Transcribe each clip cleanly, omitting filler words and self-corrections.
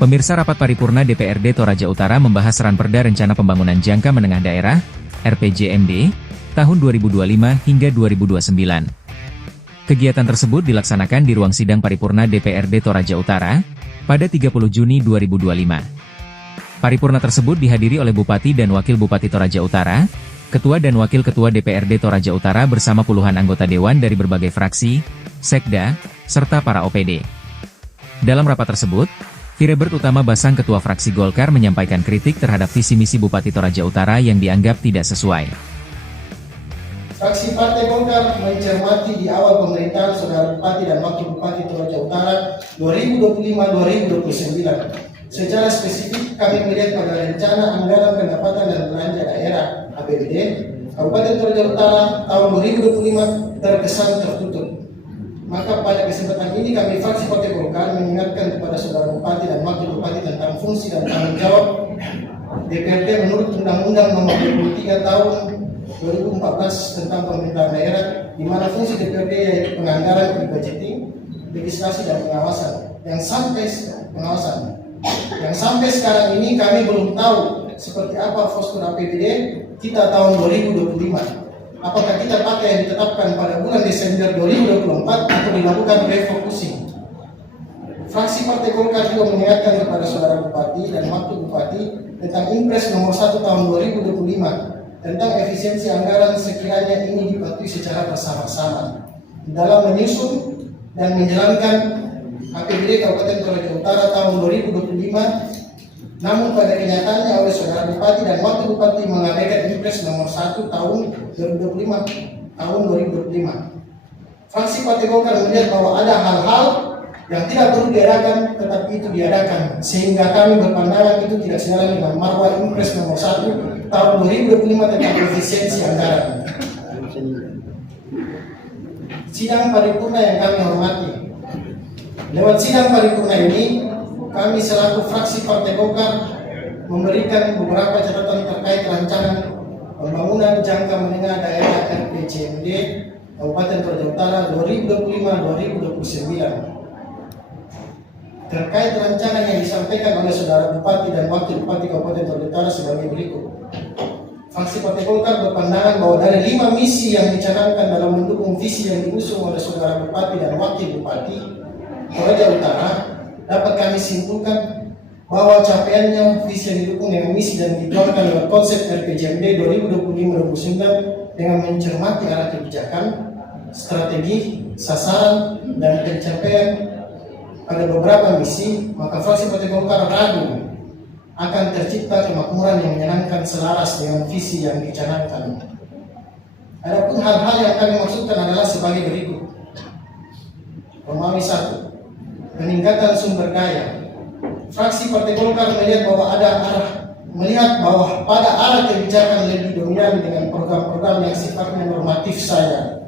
Pemirsa, rapat paripurna DPRD Toraja Utara membahas Ranperda Rencana Pembangunan Jangka Menengah Daerah, RPJMD, tahun 2025 hingga 2029. Kegiatan tersebut dilaksanakan di ruang sidang paripurna DPRD Toraja Utara, pada 30 Juni 2025. Paripurna tersebut dihadiri oleh Bupati dan Wakil Bupati Toraja Utara, Ketua dan Wakil Ketua DPRD Toraja Utara bersama puluhan anggota Dewan dari berbagai fraksi, Sekda, serta para OPD. Dalam rapat tersebut, Firebird Utama Basang Ketua Fraksi Golkar menyampaikan kritik terhadap visi misi Bupati Toraja Utara yang dianggap tidak sesuai. Fraksi Partai Golkar mencermati di awal pemerintahan Saudara Bupati dan Wakil Bupati Toraja Utara 2025-2029. Secara spesifik kami melihat pada rencana anggaran pendapatan dan belanja daerah APBD Kabupaten Toraja Utara tahun 2025 terkesan tertutup. Maka pada kesempatan ini kami fraksi Partai Golkar mengingatkan kepada Saudara Bupati dan Wakil Bupati tentang fungsi dan tanggung jawab DPRD menurut Undang-Undang Nomor 23 Tahun 2014 tentang pemerintahan daerah, di mana fungsi DPRD yaitu penganggaran, budgeting, legislasi dan pengawasan. Yang sampai sekarang ini kami belum tahu seperti apa postur APBD kita tahun 2025. Apakah kita pakai yang ditetapkan pada bulan Desember 2024 atau dilakukan refocusing? Fraksi Partai Golkar juga mengingatkan kepada Saudara Bupati dan Wakil Bupati tentang Impres nomor 1 tahun 2025 tentang efisiensi anggaran sekiranya ini dipatuhi secara bersama-sama dalam menyusun dan menjalankan APBD Kabupaten Toraja Utara tahun 2025. Namun pada kenyataannya oleh Saudara Bupati dan Wakil Bupati mengabaikan Impres nomor 1 tahun 2025. Fraksi Partai Golkar melihat bahwa ada hal-hal yang tidak perlu diadakan tetapi itu diadakan, sehingga kami berpandangan itu tidak sejalan dengan marwah Impres nomor 1 tahun 2025 tentang efisiensi anggaran. Sidang paripurna yang kami hormati, lewat sidang paripurna ini kami selaku fraksi Partai Golkar memberikan beberapa catatan terkait rancangan pembangunan jangka menengah daerah RPJMD Kabupaten Toraja Utara 2025-2029. Terkait rancangan yang disampaikan oleh Saudara Bupati dan Wakil Bupati Kabupaten Toraja Utara sebagai berikut. Fraksi Partai Golkar berpandangan bahwa dari 5 misi yang dicanangkan dalam mendukung visi yang diusung oleh Saudara Bupati dan Wakil Bupati Toraja Utara, dapat kami simpulkan bahwa capaiannya visi yang didukung dengan misi dan dituangkan lewat konsep RPJMD 2025-2029 dengan mencermati arah kebijakan, strategi, sasaran, dan pencapaian pada beberapa misi, maka fraksi Partai Golkar ragu akan tercipta kemakmuran yang menyenangkan selaras dengan visi yang dicanangkan. Adapun hal-hal yang kami maksudkan adalah sebagai berikut. Romawi 1. Peningkatan sumber daya. Fraksi Partai Golkar melihat bahwa pada arah kebijakan lebih dominan dengan program-program yang sifatnya normatif saja.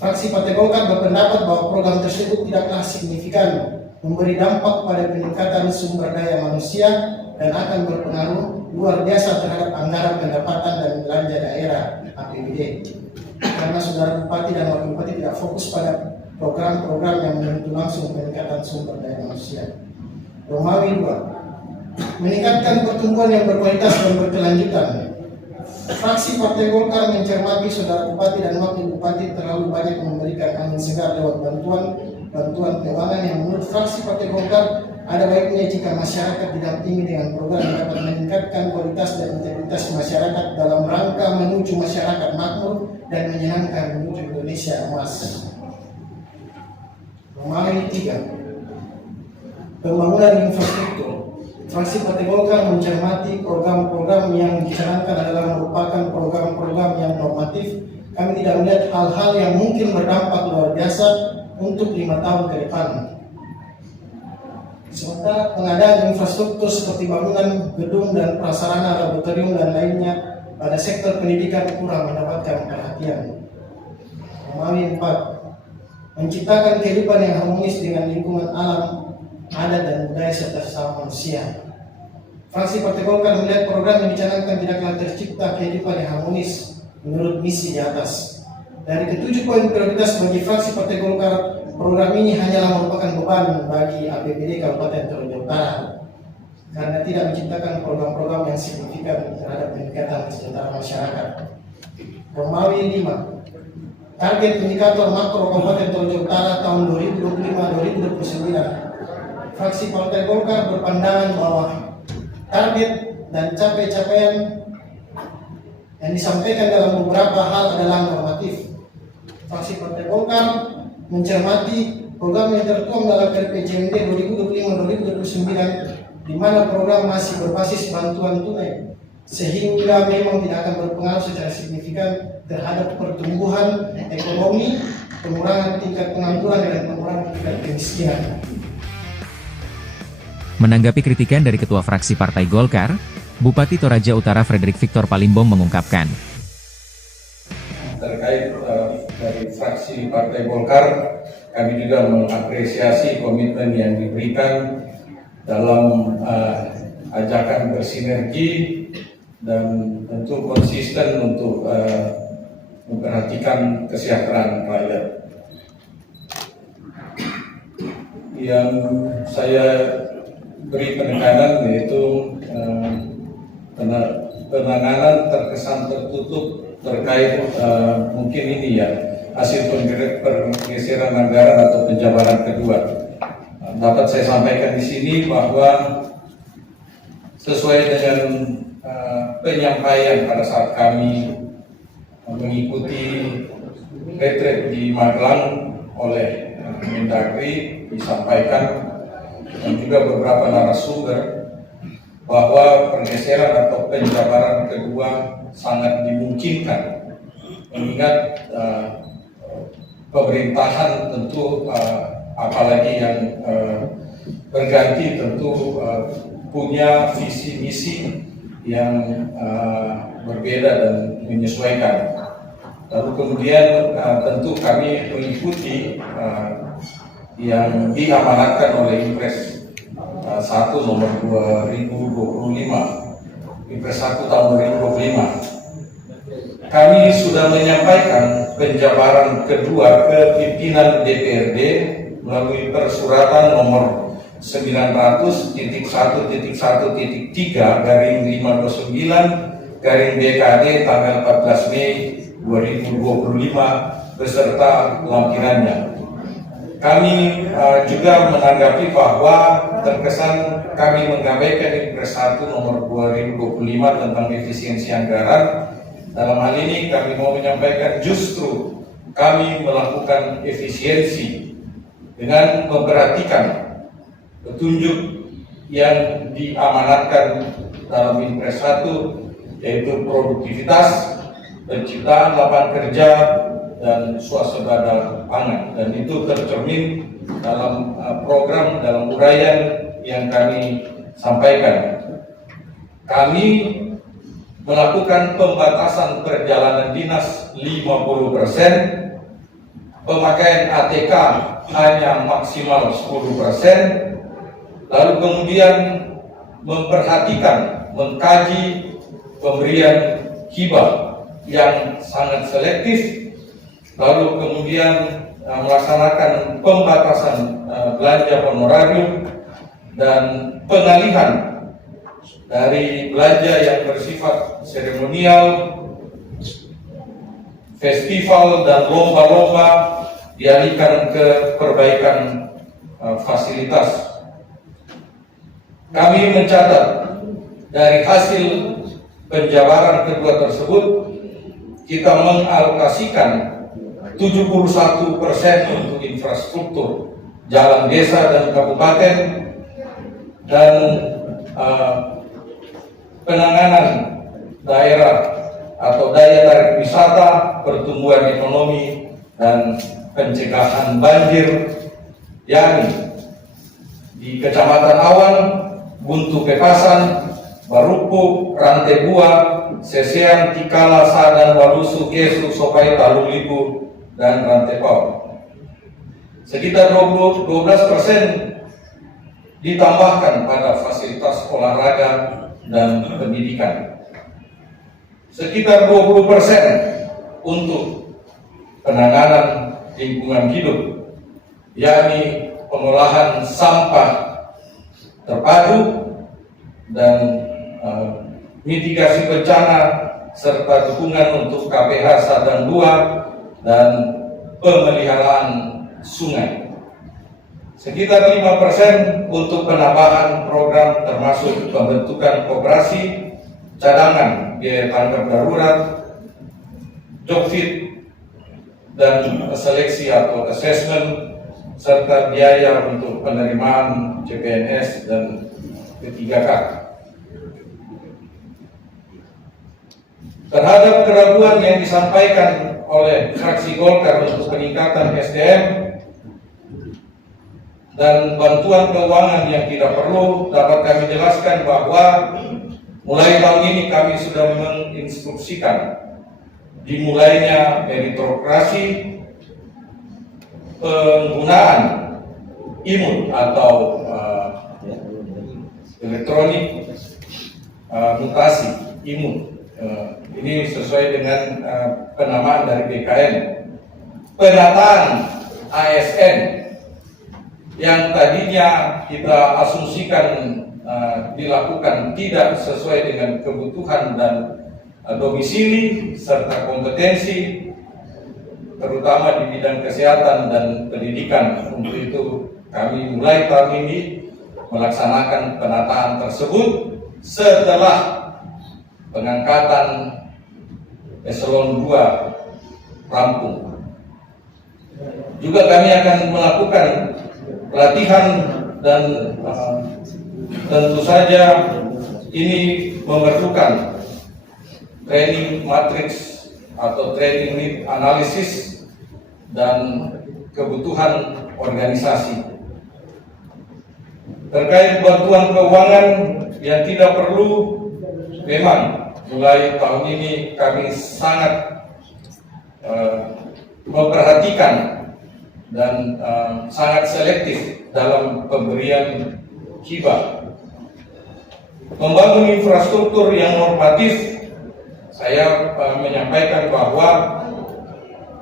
Fraksi Partai Golkar berpendapat bahwa program tersebut tidaklah signifikan memberi dampak pada peningkatan sumber daya manusia dan akan berpengaruh luar biasa terhadap anggaran pendapatan dan belanja daerah APBD. Karena Saudara Bupati dan Wakil Bupati tidak fokus pada program-program yang menentu langsung peningkatan sumber daya manusia. Romawi 2. Meningkatkan pertumbuhan yang berkualitas dan berkelanjutan. Fraksi Partai Golkar mencermati Saudara Bupati dan Wakil Bupati terlalu banyak memberikan angin segar lewat bantuan keuangan yang menurut fraksi Partai Golkar ada baiknya jika masyarakat didampingi dengan program yang dapat meningkatkan kualitas dan integritas masyarakat dalam rangka menuju masyarakat makmur dan menyenangkan menuju Indonesia emas. Romawi 3. Pembangunan infrastruktur. Fraksi Partai Golkar mencermati program-program yang dicanangkan adalah merupakan program-program yang normatif. Kami tidak melihat hal-hal yang mungkin berdampak luar biasa untuk 5 tahun ke depan. Sementara pengadaan infrastruktur seperti bangunan, gedung dan prasarana laboratorium dan lainnya pada sektor pendidikan kurang mendapatkan perhatian. Romawi 4. Menciptakan kehidupan yang harmonis dengan lingkungan alam, adat dan budaya serta sesama manusia. Fraksi Partai Golkar melihat program yang dicanangkan tidaklah tercipta kehidupan yang harmonis menurut misi di atas. Dari ke-7 poin prioritas bagi fraksi Partai Golkar, program ini hanyalah merupakan beban bagi APBD Kabupaten Toraja Utara. karena tidak menciptakan program-program yang signifikan terhadap peningkatan kesejahteraan masyarakat. Romawi 5. Target indikator makro Kabupaten Toraja Utara tahun 2025-2029. Fraksi Partai Golkar berpandangan bahwa target dan capaian yang disampaikan dalam beberapa hal adalah normatif. Fraksi Partai Golkar mencermati program yang tertuang dalam RPJMD 2025-2029, di mana program masih berbasis bantuan tunai, sehingga memang tidak akan berpengaruh secara signifikan terhadap pertumbuhan ekonomi, pengurangan tingkat pengangguran, dan pengurangan tingkat kemiskinan. Menanggapi kritikan dari Ketua Fraksi Partai Golkar, Bupati Toraja Utara Frederick Victor Palimbong mengungkapkan, terkait dari fraksi Partai Golkar, kami juga mengapresiasi komitmen yang diberikan dalam ajakan bersinergi dan tentu konsisten untuk memperhatikan kesejahteraan rakyat. Yang saya beri penekanan yaitu penanganan terkesan tertutup terkait mungkin ini ya hasil pergeseran anggaran atau penjabaran kedua. Dapat saya sampaikan di sini bahwa sesuai dengan penyampaian pada saat kami mengikuti retret di Magelang oleh Mendagri, disampaikan dan juga beberapa narasumber bahwa pergeseran atau penjabaran kedua sangat dimungkinkan, mengingat pemerintahan tentu apalagi yang berganti tentu punya visi misi yang berbeda dan menyesuaikan. Lalu kemudian tentu kami mengikuti yang diamanatkan oleh Impres 1 nomor 2025, Impres 1 tahun 2025. Kami sudah menyampaikan penjabaran kedua ke pimpinan DPRD melalui persuratan nomor 900.1.1.3/529 BKD tanggal 14 Mei 2025 beserta lampirannya. Kami juga menanggapi bahwa terkesan kami mengabaikan Impres 1 nomor 2025 tentang efisiensi anggaran. Dalam hal ini kami mau menyampaikan justru kami melakukan efisiensi dengan memperhatikan petunjuk yang diamanatkan dalam Impres 1, yaitu produktivitas, penciptaan lapangan kerja, dan swasembada pangan, dan itu tercermin dalam program, dalam uraian yang kami sampaikan. Kami melakukan pembatasan perjalanan dinas 50%, pemakaian ATK hanya maksimal 10%, lalu kemudian memperhatikan, mengkaji pemberian hibah yang sangat selektif, lalu kemudian melaksanakan pembatasan belanja honorarium dan pengalihan dari belanja yang bersifat seremonial, festival dan lomba-lomba dialihkan ke perbaikan fasilitas. Kami mencatat dari hasil penjabaran kedua tersebut, kita mengalokasikan 71% untuk infrastruktur jalan desa dan kabupaten, dan penanganan daerah atau daya tarik wisata, pertumbuhan ekonomi, dan pencegahan banjir, yakni di Kecamatan Awan, Buntu Pepasan, Barupu, Rantai Bua, Sesean, Tikala, Sadan, Walusu, Gesu, Sopai, Talulibu, dan Rantai Pau. Sekitar 12% ditambahkan pada fasilitas olahraga dan pendidikan. Sekitar 20% untuk penanganan lingkungan hidup, yakni pengolahan sampah terpadu, dan mitigasi bencana serta dukungan untuk KPH Sadang 2 dan pemeliharaan sungai. Sekitar 5% untuk penambahan program termasuk pembentukan koperasi, cadangan biaya tanggap darurat, jobfit, dan seleksi atau assessment, serta biaya untuk penerimaan CPNS dan P3K. Terhadap keraguan yang disampaikan oleh fraksi Golkar untuk peningkatan SDM dan bantuan keuangan yang tidak perlu, dapat kami jelaskan bahwa mulai tahun ini kami sudah menginstruksikan dimulainya meritokrasi penggunaan imun atau elektronik mutasi imun. Ini sesuai dengan penamaan dari BKN. Penataan ASN yang tadinya kita asumsikan dilakukan tidak sesuai dengan kebutuhan dan domisili serta kompetensi, terutama di bidang kesehatan dan pendidikan. Untuk itu kami mulai tahun ini melaksanakan penataan tersebut setelah pengangkatan eselon 2 rampung. Juga kami akan melakukan pelatihan dan tentu saja ini memerlukan training matrix atau training need analisis dan kebutuhan organisasi. Terkait bantuan keuangan yang tidak perlu, memang mulai tahun ini kami sangat memperhatikan dan sangat selektif dalam pemberian hibah. Membangun infrastruktur yang normatif, saya menyampaikan bahwa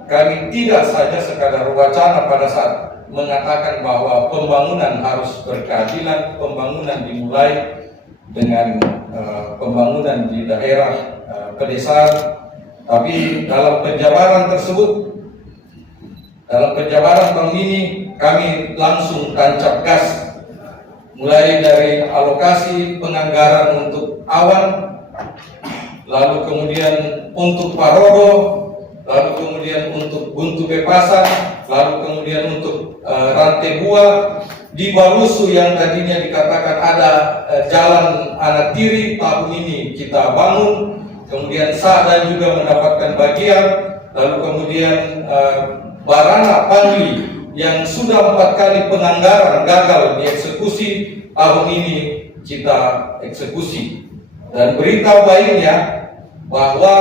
kami tidak saja sekadar wacana pada saat mengatakan bahwa pembangunan harus berkeadilan, pembangunan dimulai dengan pembangunan di daerah pedesaan, tapi dalam penjabaran tersebut, dalam penjabaran tahun ini kami langsung tancap gas, mulai dari alokasi penganggaran untuk awan, lalu kemudian untuk Parodo, lalu kemudian untuk Buntu Bepasan, lalu kemudian untuk rantai buah di Balusu yang tadinya dikatakan ada jalan anak tiri, tahun ini kita bangun. Kemudian Sada juga mendapatkan bagian, lalu kemudian Barana Pangli yang sudah 4 kali penganggaran gagal dieksekusi, tahun ini kita eksekusi. Dan berita baiknya bahwa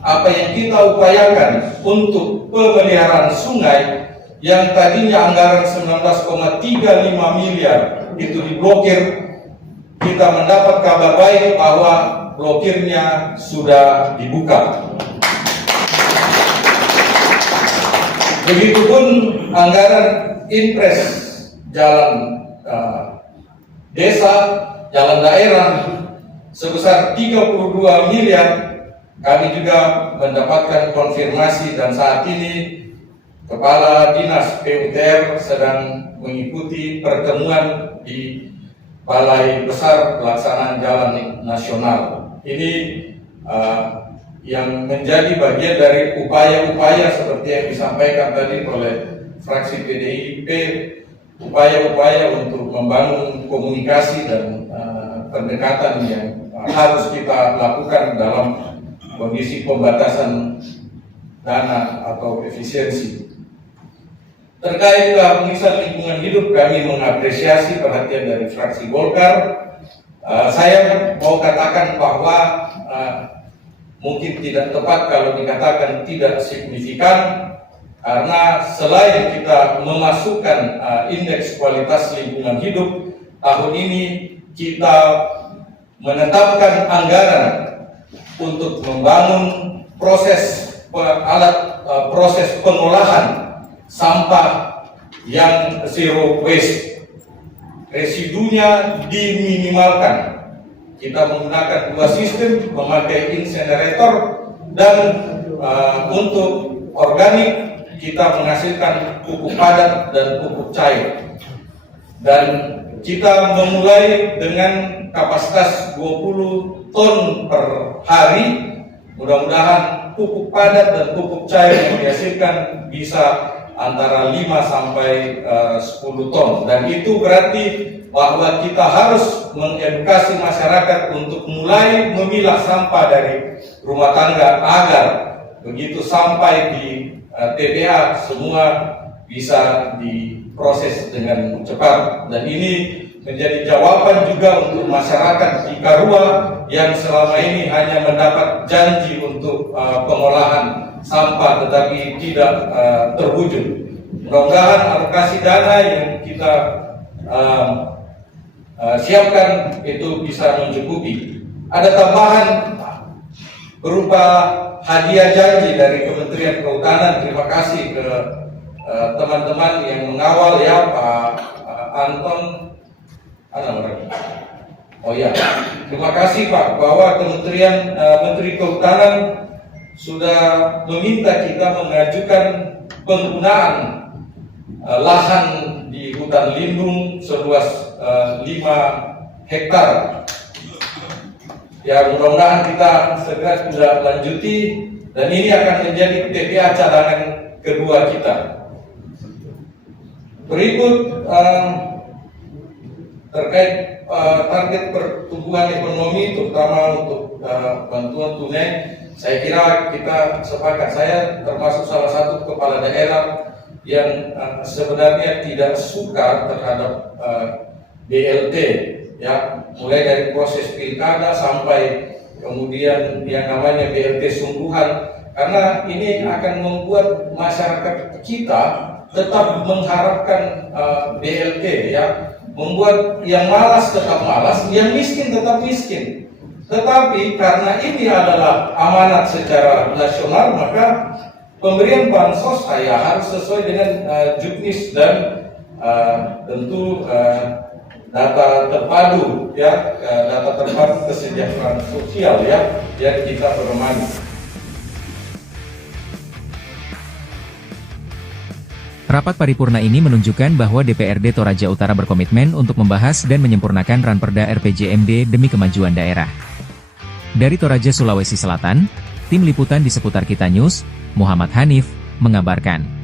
apa yang kita upayakan untuk pemeliharaan sungai yang tadinya anggaran 19,35 miliar itu diblokir, kita mendapat kabar baik bahwa blokirnya sudah dibuka. Begitupun anggaran impres jalan desa, jalan daerah sebesar 32 miliar, kami juga mendapatkan konfirmasi dan saat ini Kepala Dinas PUTR sedang mengikuti pertemuan di Balai Besar Pelaksanaan Jalan Nasional. Ini yang menjadi bagian dari upaya-upaya seperti yang disampaikan tadi oleh fraksi PDIP, upaya-upaya untuk membangun komunikasi dan pendekatan yang harus kita lakukan dalam kondisi pembatasan dana atau efisiensi. Terkait keharmonisan lingkungan hidup, kami mengapresiasi perhatian dari fraksi Golkar. Saya mau katakan bahwa mungkin tidak tepat kalau dikatakan tidak signifikan, karena selain kita memasukkan indeks kualitas lingkungan hidup, tahun ini kita menetapkan anggaran untuk membangun proses pengolahan sampah yang zero waste. Residunya diminimalkan kita menggunakan dua sistem, memakai incinerator dan untuk organik kita menghasilkan pupuk padat dan pupuk cair. Dan kita memulai dengan kapasitas 20 ton per hari. Mudah-mudahan pupuk padat dan pupuk cair yang dihasilkan bisa antara 5 sampai 10 ton. Dan itu berarti bahwa kita harus mengedukasi masyarakat untuk mulai memilah sampah dari rumah tangga agar begitu sampai di TPA semua bisa diproses dengan cepat. Dan ini menjadi jawaban juga untuk masyarakat di Karua yang selama ini hanya mendapat janji untuk pengolahan sampah tetapi tidak terwujud. Mudah-mudahan alokasi dana yang kita siapkan itu bisa mencukupi. Ada tambahan berupa hadiah janji dari Kementerian Kehutanan. Terima kasih ke teman-teman yang mengawal ya, Pak Anton. Oh ya, terima kasih Pak bahwa Kementerian Menteri Kehutanan sudah meminta kita mengajukan penggunaan lahan di hutan lindung seluas 5 hektar. Ya, mudah-mudahan kita segera sudah lanjuti dan ini akan menjadi TPA cadangan kedua kita. Berikut terkait target pertumbuhan ekonomi terutama untuk bantuan tunai, saya kira kita sepakat. Saya termasuk salah satu kepala daerah yang sebenarnya tidak suka terhadap BLT, ya, mulai dari proses pilkada sampai kemudian yang namanya BLT sungguhan, karena ini akan membuat masyarakat kita tetap mengharapkan BLT, ya, membuat yang malas tetap malas, yang miskin tetap miskin. Tetapi karena ini adalah amanat secara nasional, maka pemberian bansos saya harus sesuai dengan juknis dan tentu data terpadu, ya, data terpadu kesejahteraan sosial, ya, yang kita pedomani. Rapat paripurna ini menunjukkan bahwa DPRD Toraja Utara berkomitmen untuk membahas dan menyempurnakan Ranperda RPJMD demi kemajuan daerah. Dari Toraja, Sulawesi Selatan, Tim Liputan di Seputar Kita News, Muhammad Hanif, mengabarkan.